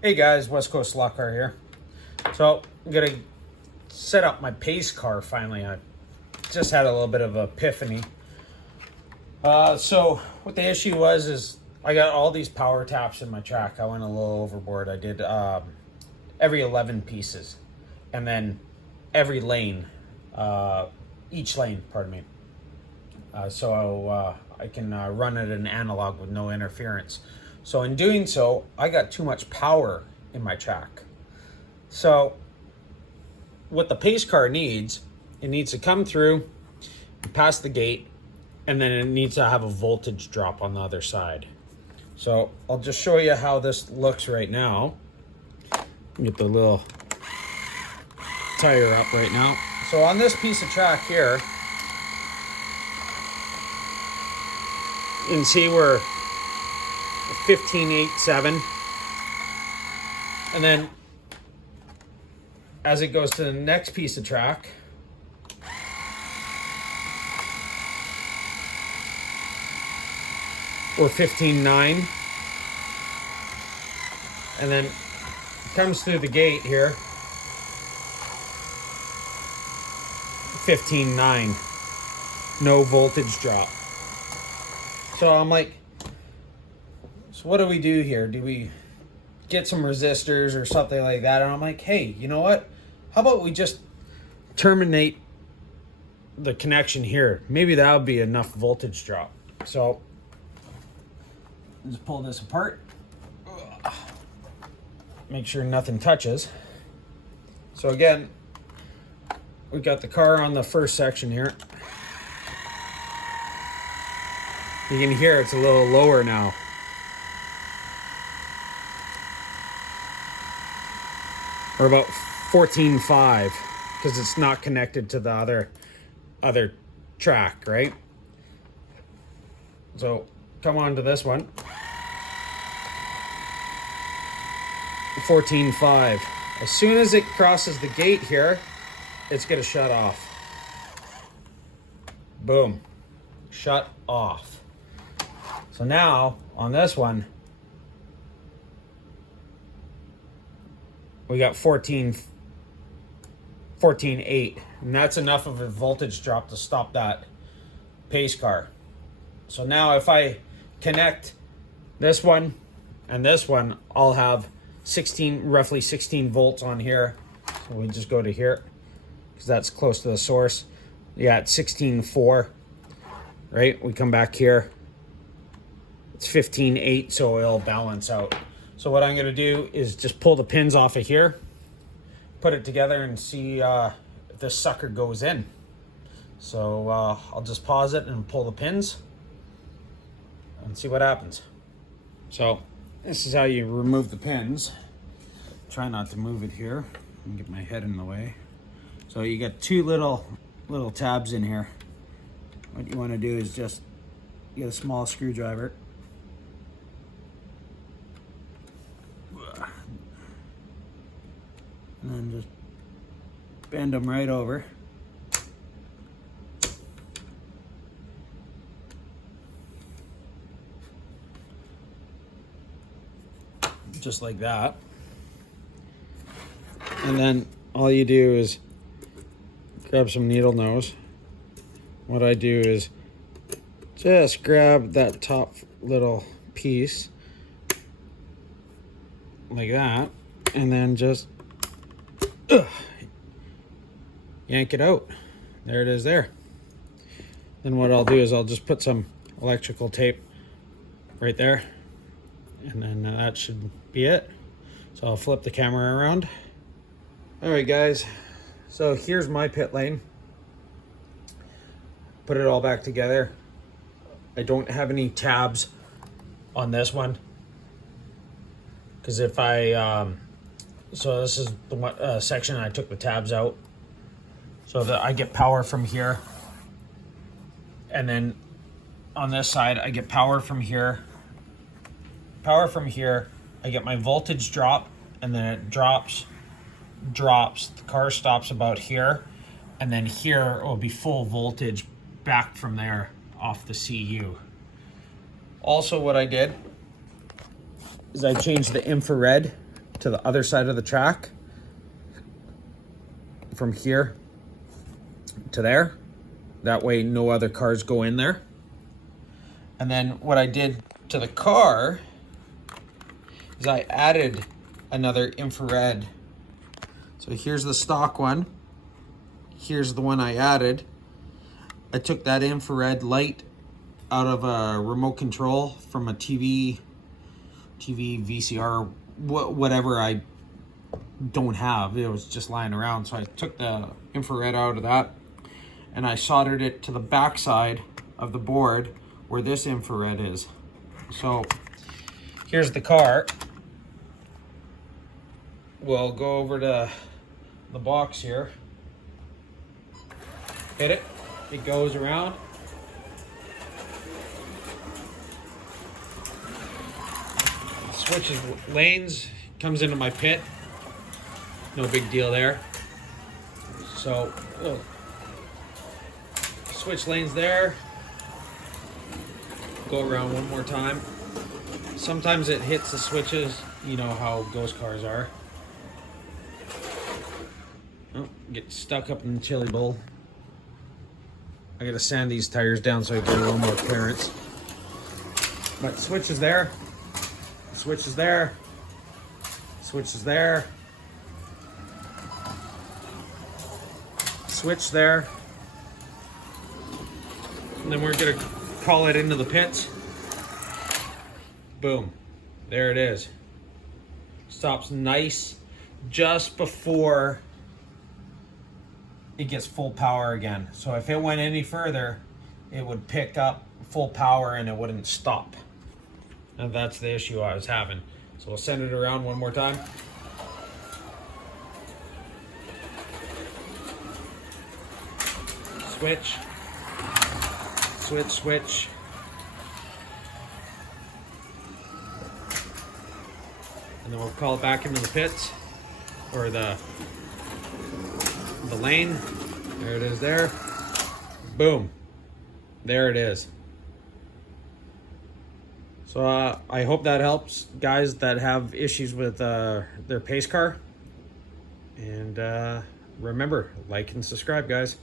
Hey guys, West Coast Slot Car here. So I'm gonna set up my pace car finally. I just had a little bit of epiphany. So what the issue was is I got all these power taps in my track. I went a little overboard. I did every 11 pieces, and then every lane, each lane. Pardon me. So I can run it in analog with no interference. So in doing so, I got too much power in my track. So what the pace car needs, it needs to come through, past the gate, and then it needs to have a voltage drop on the other side. So I'll just show you how this looks right now. Get the little tire up right now. So on this piece of track here, you can see we're 15.87, and then as it goes to the next piece of track, we're 15.9, and then it comes through the gate here, 15.9, no voltage drop. So I'm like, so what do we do here? Do we get some resistors or something like that? And I'm like, hey, you know what? How about we just terminate the connection here? Maybe that would be enough voltage drop. So just pull this apart. Make sure nothing touches. So again, we got the car on the first section here. You can hear it's a little lower now. Or about 14.5, because it's not connected to the other track, right? So come on to this one. 14.5. As soon as it crosses the gate here, it's gonna shut off. Boom. Shut off. So now on this one, we got 14.8, and that's enough of a voltage drop to stop that pace car. So now if I connect this one and this one, I'll have roughly 16 volts on here. So we just go to here because that's close to the source. Yeah, it's 16.4, right? We come back here. It's 15.8, so it'll balance out. So what I'm gonna do is just pull the pins off of here, put it together, and see if this sucker goes in. So I'll just pause it and pull the pins and see what happens. So this is how you remove the pins. Try not to move it here and get my head in the way. So you got two little tabs in here. What you want to do is just get a small screwdriver. And then just bend them right over. Just like that. And then all you do is grab some needle nose. What I do is just grab that top little piece like that, and then just yank it out. There it is there. Then what I'll do is I'll just put some electrical tape right there, and then that should be it. So I'll flip the camera around. All right guys, so here's my pit lane. Put it all back together. I don't have any tabs on this one, because if I so this is the one, section I took the tabs out, so that I get power from here, and then on this side I get power from here. Power from here, I get my voltage drop, and then it drops. The car stops about here, and then here will be full voltage back from there off the CU. Also, what I did is I changed the infrared to the other side of the track from here to there. That way no other cars go in there. And then what I did to the car is I added another infrared. So here's the stock one. Here's the one I added. I took that infrared light out of a remote control from a TV, VCR, whatever I don't have. It was just lying around. So I took the infrared out of that and I soldered it to the back side of the board where this infrared is. So here's the car. We'll go over to the box here. Hit it. It goes around. Switches lanes, comes into my pit. No big deal there. So, switch lanes there. Go around one more time. Sometimes it hits the switches. You know how ghost cars are. Oh, get stuck up in the chili bowl. I gotta sand these tires down so I get a little more clearance. But switch is there. Switch is there. Switch is there. Switch there. And then we're gonna call it into the pits. Boom. There it is. Stops nice just before it gets full power again. So if it went any further, it would pick up full power and it wouldn't stop. And that's the issue I was having. So we'll send it around one more time. Switch. Switch, switch. And then we'll call it back into the pits, or the lane. There it is there. Boom. There it is. So I hope that helps guys that have issues with their pace car. And remember, like and subscribe, guys.